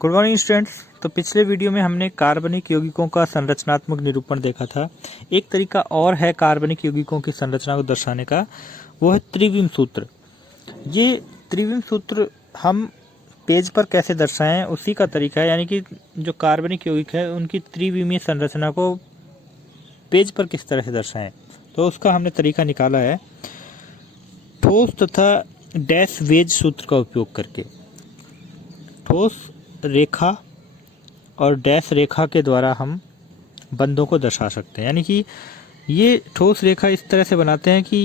Good morning students. तो पिछले video में हमने कार्बनिक यौगिकों का संरचनात्मक निरूपण देखा था। एक तरीका और है कार्बनिक यौगिकों की संरचना को दर्शाने का, वो है त्रिविम सूत्र। ये त्रिविम सूत्र हम पेज पर कैसे दर्शाएं उसी का तरीका है, यानी कि जो कार्बनिक यौगिक है उनकी त्रिविमीय संरचना को पेज पर किस तरह से दर्शाएं, तो उसका हमने तरीका निकाला है ठोस तथा डैश वेज सूत्र का उपयोग करके। ठोस रेखा और डैश रेखा के द्वारा हम बंधों को दर्शा सकते हैं, यानी कि ये ठोस रेखा इस तरह से बनाते हैं कि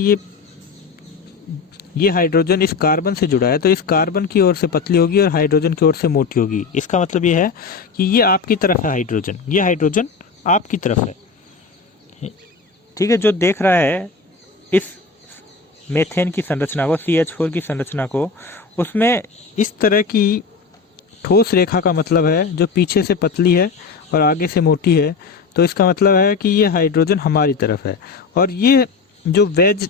ये हाइड्रोजन इस कार्बन से जुड़ा है, तो इस कार्बन की ओर से पतली होगी और हाइड्रोजन की ओर से मोटी होगी। इसका मतलब ये है कि ये आपकी तरफ है हाइड्रोजन, ये हाइड्रोजन आपकी तरफ है। ठीक है, जो देख रहा है इस मेथेन की संरचना को, CH4 की संरचना को, उसमें इस तरह की ठोस रेखा का मतलब है जो पीछे से पतली है और आगे से मोटी है, तो इसका मतलब है कि ये हाइड्रोजन हमारी तरफ है। और ये जो वेज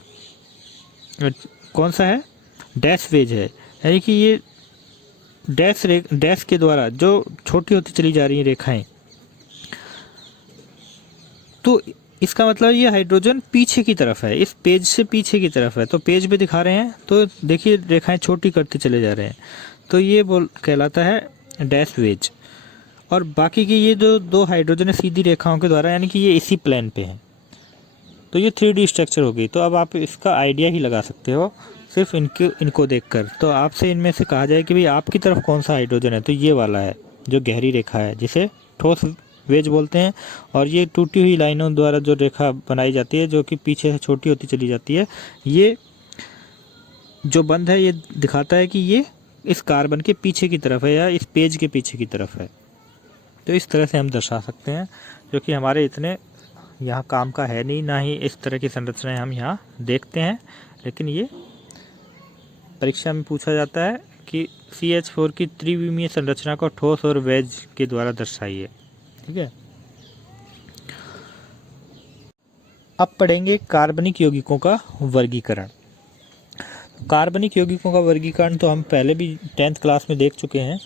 कौन सा है, डैश वेज है, यानी कि ये डैश के द्वारा जो छोटी होती चली जा रही हैं रेखाएं, तो इसका मतलब ये हाइड्रोजन पीछे की तरफ है, इस पेज से पीछे की तरफ है। तो पेज पे दिखा रहे हैं तो देखिए रेखाएं छोटी करते चले जा रहे हैं, तो ये कहलाता है डैश वेज। और बाकी की ये जो दो हाइड्रोजन है सीधी रेखाओं के द्वारा, यानी कि ये इसी प्लेन पे है, तो ये 3D स्ट्रक्चर होगी। तो अब आप इसका आइडिया ही लगा सकते हो सिर्फ इनको देखकर। तो आपसे इनमें से कहा जाए कि भाई आपकी तरफ कौन सा हाइड्रोजन है, तो ये वाला है जो गहरी रेखा है, जिसे ठोस वेज बोलते हैं। और ये टूटी हुई लाइनों द्वारा जो रेखा बनाई जाती है जो कि पीछे से छोटी होती चली जाती है, ये जो बंध है ये दिखाता है कि ये इस कार्बन के पीछे की तरफ है या इस पेज के पीछे की तरफ है। तो इस तरह से हम दर्शा सकते हैं, जो कि हमारे इतने यहाँ काम का है नहीं, ना ही इस तरह की संरचनाएं हम यहाँ देखते हैं, लेकिन ये परीक्षा में पूछा जाता है कि CH4 की त्रिविमीय संरचना को ठोस और वेज के द्वारा दर्शाइए। ठीक है, अब पढ़ेंगे कार्बनिक यौगिकों का वर्गीकरण। कार्बनिक यौगिकों का वर्गीकरण तो हम पहले भी 10th क्लास में देख चुके हैं,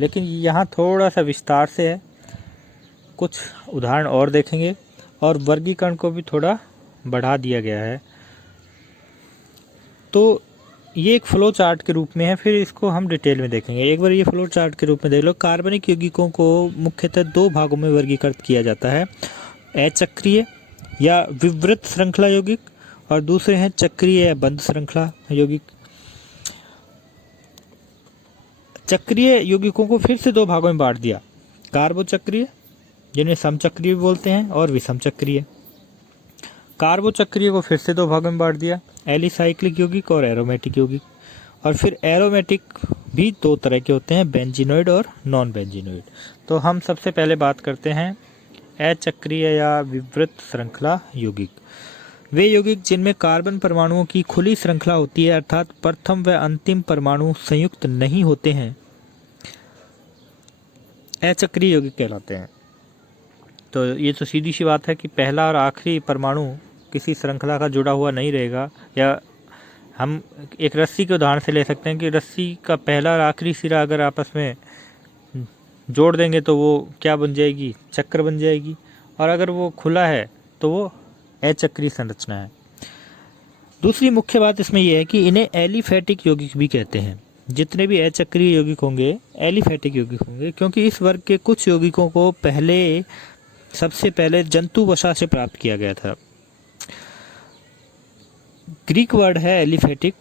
लेकिन यहाँ थोड़ा सा विस्तार से है, कुछ उदाहरण और देखेंगे और वर्गीकरण को भी थोड़ा बढ़ा दिया गया है। तो ये एक फ्लो चार्ट के रूप में है, फिर इसको हम डिटेल में देखेंगे। एक बार ये फ्लो चार्ट के रूप में देख लो। कार्बनिक यौगिकों को मुख्यतः दो भागों में वर्गीकृत किया जाता है, अचक्रीय या विवृत श्रृंखला यौगिक, और दूसरे हैं चक्रीय या बंद श्रृंखला यौगिक। चक्रीय यौगिकों को फिर से दो भागों में बांट दिया, कार्बोचक्रीय जिन्हें समचक्रीय बोलते हैं, और विषम चक्रीय। कार्बोचक्रीय को फिर से दो भागों में बांट दिया, एलिसाइक्लिक यौगिक और एरोमेटिक यौगिक। और फिर एरोमेटिक भी दो तरह के होते हैं, बेंजीनोइड और नॉन बेंजीनोइड। तो हम सबसे पहले बात करते हैं अचक्रीय या विवृत श्रृंखला यौगिक। वे यौगिक जिनमें कार्बन परमाणुओं की खुली श्रृंखला होती है, अर्थात प्रथम व अंतिम परमाणु संयुक्त नहीं होते हैं, अचक्रीय यौगिक कहलाते हैं। तो ये तो सीधी सी बात है कि पहला और आखिरी परमाणु किसी श्रृंखला का जुड़ा हुआ नहीं रहेगा। या हम एक रस्सी के उदाहरण से ले सकते हैं कि रस्सी का पहला और आखिरी सिरा अगर आपस में जोड़ देंगे तो वो क्या बन जाएगी, चक्र बन जाएगी। और अगर वो खुला है तो वो अचक्रीय संरचना है। दूसरी मुख्य बात इसमें यह है कि इन्हें एलिफैटिक यौगिक भी कहते हैं। जितने भी अचक्रीय यौगिक होंगे एलिफैटिक यौगिक होंगे, क्योंकि इस वर्ग के कुछ यौगिकों को सबसे पहले जंतु वसा से प्राप्त किया गया था। ग्रीक वर्ड है एलिफैटिक,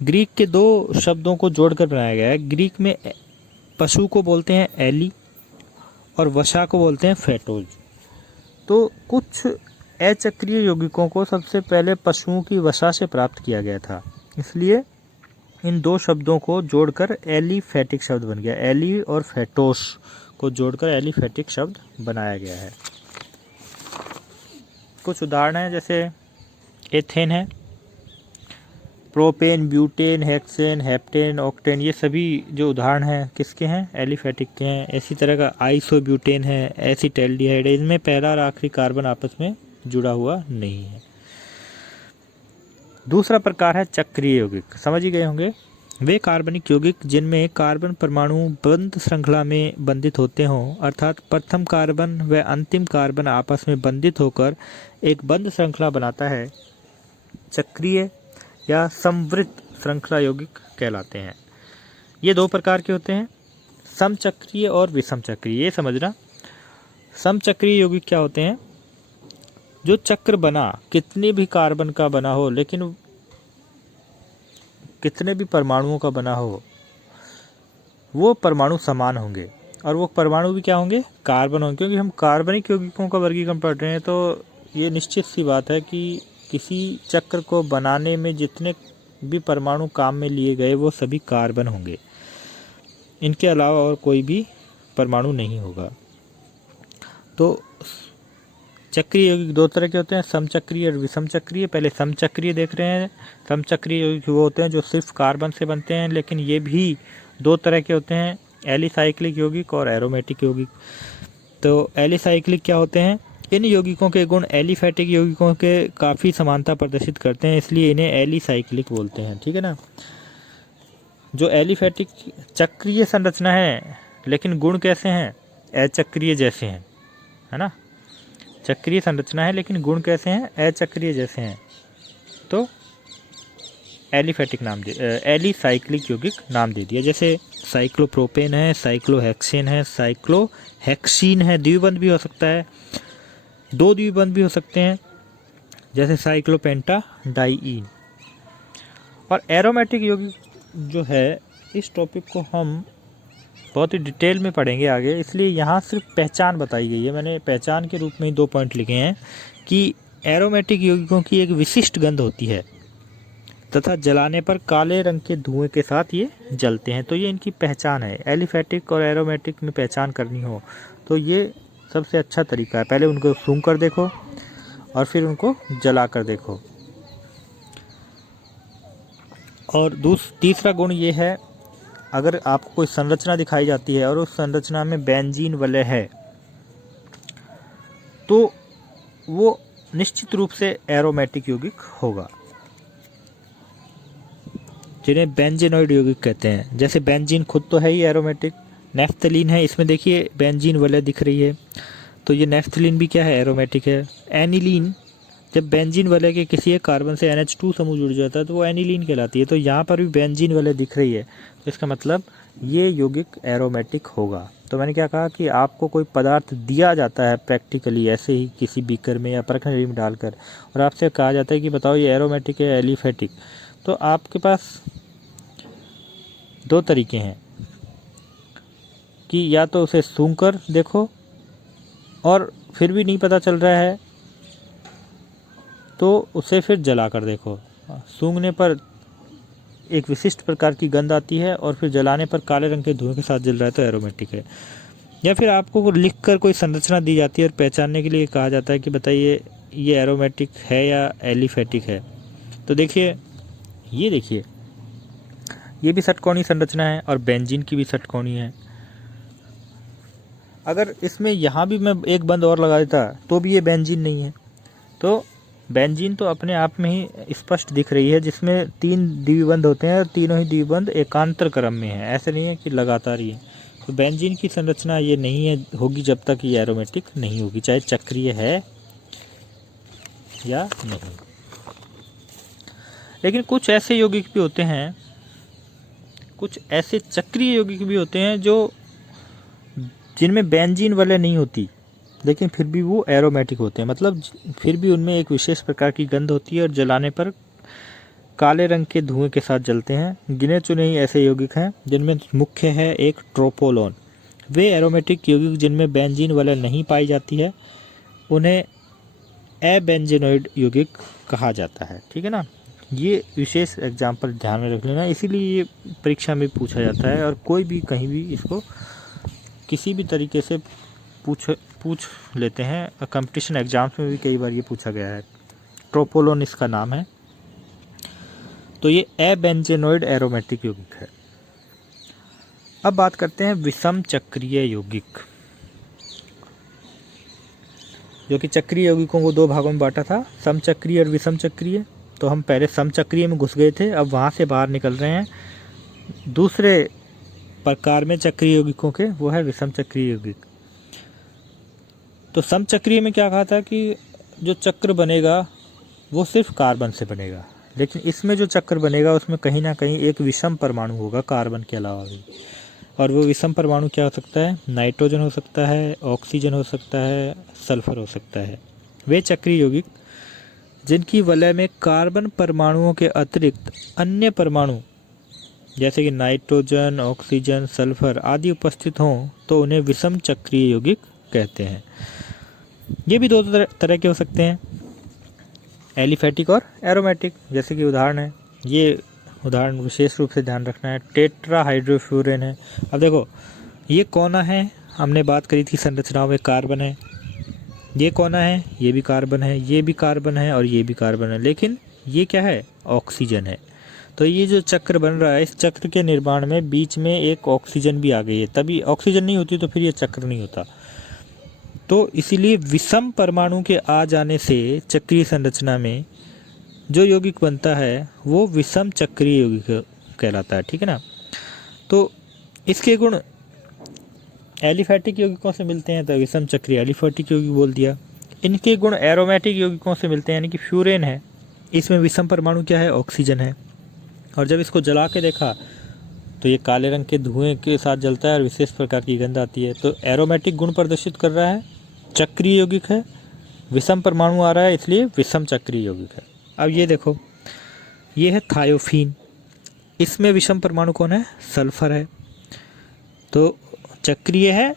ग्रीक के दो शब्दों को जोड़कर बनाया गया है। ग्रीक में पशु को बोलते हैं एली और वसा को बोलते हैं फेटोज। तो कुछ अचक्रीय यौगिकों को सबसे पहले पशुओं की वसा से प्राप्त किया गया था, इसलिए इन दो शब्दों को जोड़कर एलिफैटिक शब्द बन गया। एली और फेटोस को जोड़कर एलिफैटिक शब्द बनाया गया है। कुछ उदाहरण हैं, जैसे एथेन है, propane, butane, hexane, heptane, octane, ये सभी जो उदाहरण हैं किसके हैं, एलिफैटिक के हैं। इसी तरह का आइसोब्यूटेन है, एसीटैल्डिहाइड है, इनमें पहला और आखिरी कार्बन आपस में जुड़ा हुआ नहीं है। दूसरा प्रकार है चक्रीय यौगिक, समझ ही गए होंगे। वे कार्बनिक यौगिक जिनमें कार्बन परमाणु बंध श्रृंखला में बंधित होते हों, अर्थात प्रथम कार्बन व अंतिम कार्बन आपस में बंधित होकर एक बंध श्रृंखला बनाता है, चक्रीय या समवृत्त श्रृंखला यौगिक कहलाते हैं। ये दो प्रकार के होते हैं, समचक्रीय और विषम चक्रीय। ये समझना, समचक्रीय यौगिक क्या होते हैं? जो चक्र बना कितने भी कार्बन का बना हो, लेकिन कितने भी परमाणुओं का बना हो, वो परमाणु समान होंगे और वो परमाणु भी क्या होंगे? कार्बन होंगे। क्योंकि हम कार्बनिक यौगिकों का वर्गीकरण पढ़ रहे हैं, तो ये निश्चित सी बात है कि किसी चक्र को बनाने में जितने भी परमाणु काम में लिए गए वो सभी कार्बन होंगे, इनके अलावा और कोई भी परमाणु नहीं होगा। तो चक्रीय यौगिक दो तरह के होते हैं, समचक्रीय और विषम चक्रीय। पहले समचक्रीय देख रहे हैं। समचक्रीय यौगिक वो होते हैं जो सिर्फ कार्बन से बनते हैं, लेकिन ये भी दो तरह के होते हैं, एलिसाइक्लिक यौगिक और एरोमेटिक यौगिक। तो एलिसाइक्लिक क्या होते हैं? इन यौगिकों के गुण एलिफैटिक यौगिकों के काफ़ी समानता प्रदर्शित करते हैं, इसलिए इन्हें एलिसाइक्लिक बोलते हैं। ठीक है ना। जो एलिफैटिक चक्रीय संरचना है, लेकिन गुण कैसे हैं? अचक्रीय जैसे हैं, है ना। चक्रीय संरचना है लेकिन गुण कैसे हैं? अचक्रीय जैसे हैं, तो एलिफैटिक नाम दे, एलिसाइक्लिक यौगिक नाम दे दिया। जैसे साइक्लोप्रोपेन है, साइक्लोहेक्सेन है, साइक्लोहेक्सीन है, द्विबंध भी हो सकता है, दो द्विबंध भी हो सकते हैं, जैसे साइक्लोपेंटाडाइईन। और एरोमेटिक यौगिक जो है, इस टॉपिक को हम बहुत ही डिटेल में पढ़ेंगे आगे, इसलिए यहाँ सिर्फ पहचान बताई गई है। मैंने पहचान के रूप में ही 2 पॉइंट लिखे हैं कि एरोमेटिक यौगिकों की एक विशिष्ट गंध होती है तथा जलाने पर काले रंग के धुएं के साथ ये जलते हैं। तो ये इनकी पहचान है। एलिफैटिक और एरोमेटिक में पहचान करनी हो तो ये सबसे अच्छा तरीका है। पहले उनको सूंघ कर देखो और फिर उनको जला कर देखो। और तीसरा गुण ये है, अगर आपको कोई संरचना दिखाई जाती है और उस संरचना में बेंजीन वलय है, तो वो निश्चित रूप से एरोमेटिक यौगिक होगा, जिन्हें बेंजीनॉइड यौगिक कहते हैं। जैसे बेंजीन खुद तो है ही एरोमेटिक, नेफ्थलीन है, इसमें देखिए बेंजीन वलय दिख रही है, तो ये नेफ्थलीन भी क्या है? एरोमेटिक है। एनिलीन, जब बेंजीन वलय के किसी एक कार्बन से NH2 समूह जुड़ जाता है तो वो एनिलीन कहलाती है। तो यहाँ पर भी बेंजीन वलय दिख रही है, तो इसका मतलब ये यौगिक एरोमेटिक होगा। तो मैंने क्या कहा कि आपको कोई पदार्थ दिया जाता है प्रैक्टिकली ऐसे ही किसी बीकर में या परखनरी में डालकर, और आपसे कहा जाता है कि बताओ ये एरोमेटिक है या एलिफैटिक, तो आपके पास दो तरीके हैं कि या तो उसे सूंघ कर देखो और फिर भी नहीं पता चल रहा है तो उसे फिर जला कर देखो। सूंघने पर एक विशिष्ट प्रकार की गंध आती है और फिर जलाने पर काले रंग के धुएं के साथ जल रहा है तो एरोमेटिक है। या फिर आपको लिख कर कोई संरचना दी जाती है और पहचानने के लिए कहा जाता है कि बताइए ये एरोमेटिक है या एलिफैटिक है। तो देखिए, ये देखिए, ये भी षटकोणीय संरचना है और बेंजीन की भी षटकोणीय है। अगर इसमें यहाँ भी मैं एक बंद और लगा देता तो भी ये बेंजीन नहीं है। तो बेंजीन तो अपने आप में ही स्पष्ट दिख रही है, जिसमें 3 द्विबंध होते हैं और तीनों ही द्विबंध एकांतर क्रम में है, ऐसे नहीं है कि लगातार ही है। तो बेंजीन की संरचना ये नहीं है होगी जब तक ये एरोमेटिक नहीं होगी, चाहे चक्रीय है या नहीं। लेकिन कुछ ऐसे यौगिक भी होते हैं, कुछ ऐसे चक्रीय यौगिक भी होते हैं जो जिनमें बेंजीन वलय नहीं होती, लेकिन फिर भी वो एरोमेटिक होते हैं। मतलब फिर भी उनमें एक विशेष प्रकार की गंध होती है और जलाने पर काले रंग के धुएं के साथ जलते हैं। गिने चुने ही ऐसे यौगिक हैं जिनमें मुख्य है एक ट्रोपोलोन। वे एरोमेटिक यौगिक जिनमें बेंजीन वलय नहीं पाई जाती है उन्हें अबेंजीनॉइड यौगिक कहा जाता है। ठीक है ना। ये विशेष एग्जाम्पल ध्यान में रख लेना, इसीलिए ये परीक्षा में पूछा जाता है और कोई भी कहीं भी इसको किसी भी तरीके से पूछ लेते हैं। कंपटीशन एग्जाम्स में भी कई बार ये पूछा गया है। ट्रोपोलोन इसका नाम है। तो ये अबेंजीनॉइड एरोमेटिक यौगिक है। अब बात करते हैं विषम चक्रीय यौगिक, जो कि चक्रीय यौगिकों को 2 भागों में बांटा था, समचक्रीय और विषम चक्रीय। तो हम पहले समचक्रीय में घुस गए थे, अब वहाँ से बाहर निकल रहे हैं दूसरे प्रकार में चक्रीय यौगिकों के, वो है विषम चक्रीय यौगिक। तो समचक्रीय में क्या कहा था कि जो चक्र बनेगा वो सिर्फ कार्बन से बनेगा, लेकिन इसमें जो चक्र बनेगा उसमें कहीं ना कहीं एक विषम परमाणु होगा कार्बन के अलावा भी। और वो विषम परमाणु क्या हो सकता है? नाइट्रोजन हो सकता है, ऑक्सीजन हो सकता है, सल्फर हो सकता है। वे चक्रीय यौगिक जिनकी वलय में कार्बन परमाणुओं के अतिरिक्त अन्य परमाणु जैसे कि नाइट्रोजन, ऑक्सीजन, सल्फर आदि उपस्थित हों तो उन्हें विषम चक्रीय यौगिक कहते हैं। ये भी दो तरह के हो सकते हैं, एलिफैटिक और एरोमेटिक। जैसे कि उदाहरण है, ये उदाहरण विशेष रूप से ध्यान रखना है, टेट्राहाइड्रोफ्यूरेन है। अब देखो ये कोना है, हमने बात करी थी संरचनाओं में कार्बन है, ये कोना है, ये भी कार्बन है, ये भी कार्बन है और ये भी कार्बन है, लेकिन ये क्या है? ऑक्सीजन है। तो ये जो चक्र बन रहा है, इस चक्र के निर्माण में बीच में एक ऑक्सीजन भी आ गई है, तभी ऑक्सीजन नहीं होती तो फिर ये चक्र नहीं होता। तो इसीलिए विषम परमाणु के आ जाने से चक्रीय संरचना में जो यौगिक बनता है वो विषम चक्रीय यौगिक कहलाता है, ठीक है ना। तो इसके गुण एलिफैटिक यौगिकों से मिलते हैं तो विषम चक्रीय एलिफैटिक यौगिक बोल दिया। इनके गुण एरोमेटिक यौगिकों से मिलते हैं, यानी कि फ्यूरेन है, इसमें विषम परमाणु क्या है? ऑक्सीजन है। और जब इसको जला के देखा तो ये काले रंग के धुएं के साथ जलता है और विशेष प्रकार की गंध आती है। तो एरोमेटिक गुण प्रदर्शित कर रहा है, चक्रीय यौगिक है, विषम परमाणु आ रहा है, इसलिए विषम चक्रीय यौगिक है। अब ये देखो, ये है थायोफीन, इसमें विषम परमाणु कौन है? सल्फर है। तो चक्रीय है,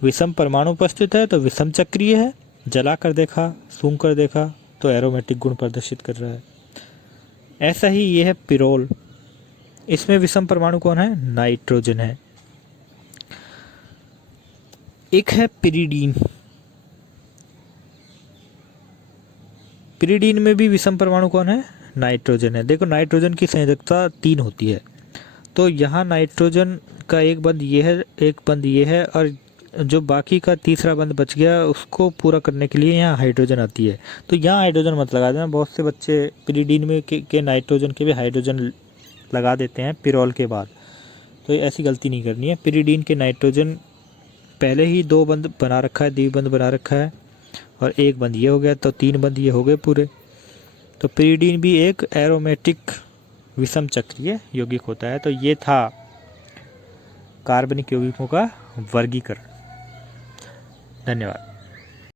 विषम परमाणु उपस्थित है तो विषम चक्रीय है। जला कर देखा, सूंघ कर देखा तो एरोमेटिक गुण प्रदर्शित कर रहा है। ऐसा ही ये है पिरोल, इसमें विषम परमाणु कौन है? नाइट्रोजन है। एक है पिरीडीन, पिरीडीन में भी विषम परमाणु कौन है? नाइट्रोजन है। देखो नाइट्रोजन की संयोजकता 3 होती है, तो यहाँ नाइट्रोजन का एक बंध ये है, एक बंध ये है, और जो बाकी का तीसरा बंध बच गया उसको पूरा करने के लिए यहाँ हाइड्रोजन आती है। तो यहाँ हाइड्रोजन मत लगा देना, बहुत से बच्चे पिरीडीन में के नाइट्रोजन के भी हाइड्रोजन लगा देते हैं पिरोल के बाद, तो ऐसी गलती नहीं करनी है। पिरीडीन के नाइट्रोजन पहले ही 2 बंध बना रखा है, द्विबंध बना रखा है, और एक बंध ये हो गया, तो 3 बंध ये हो गए पूरे। तो पिरीडीन भी एक एरोमेटिक विषम चक्रीय यौगिक होता है। तो ये था कार्बनिक यौगिकों का वर्गीकरण। धन्यवाद।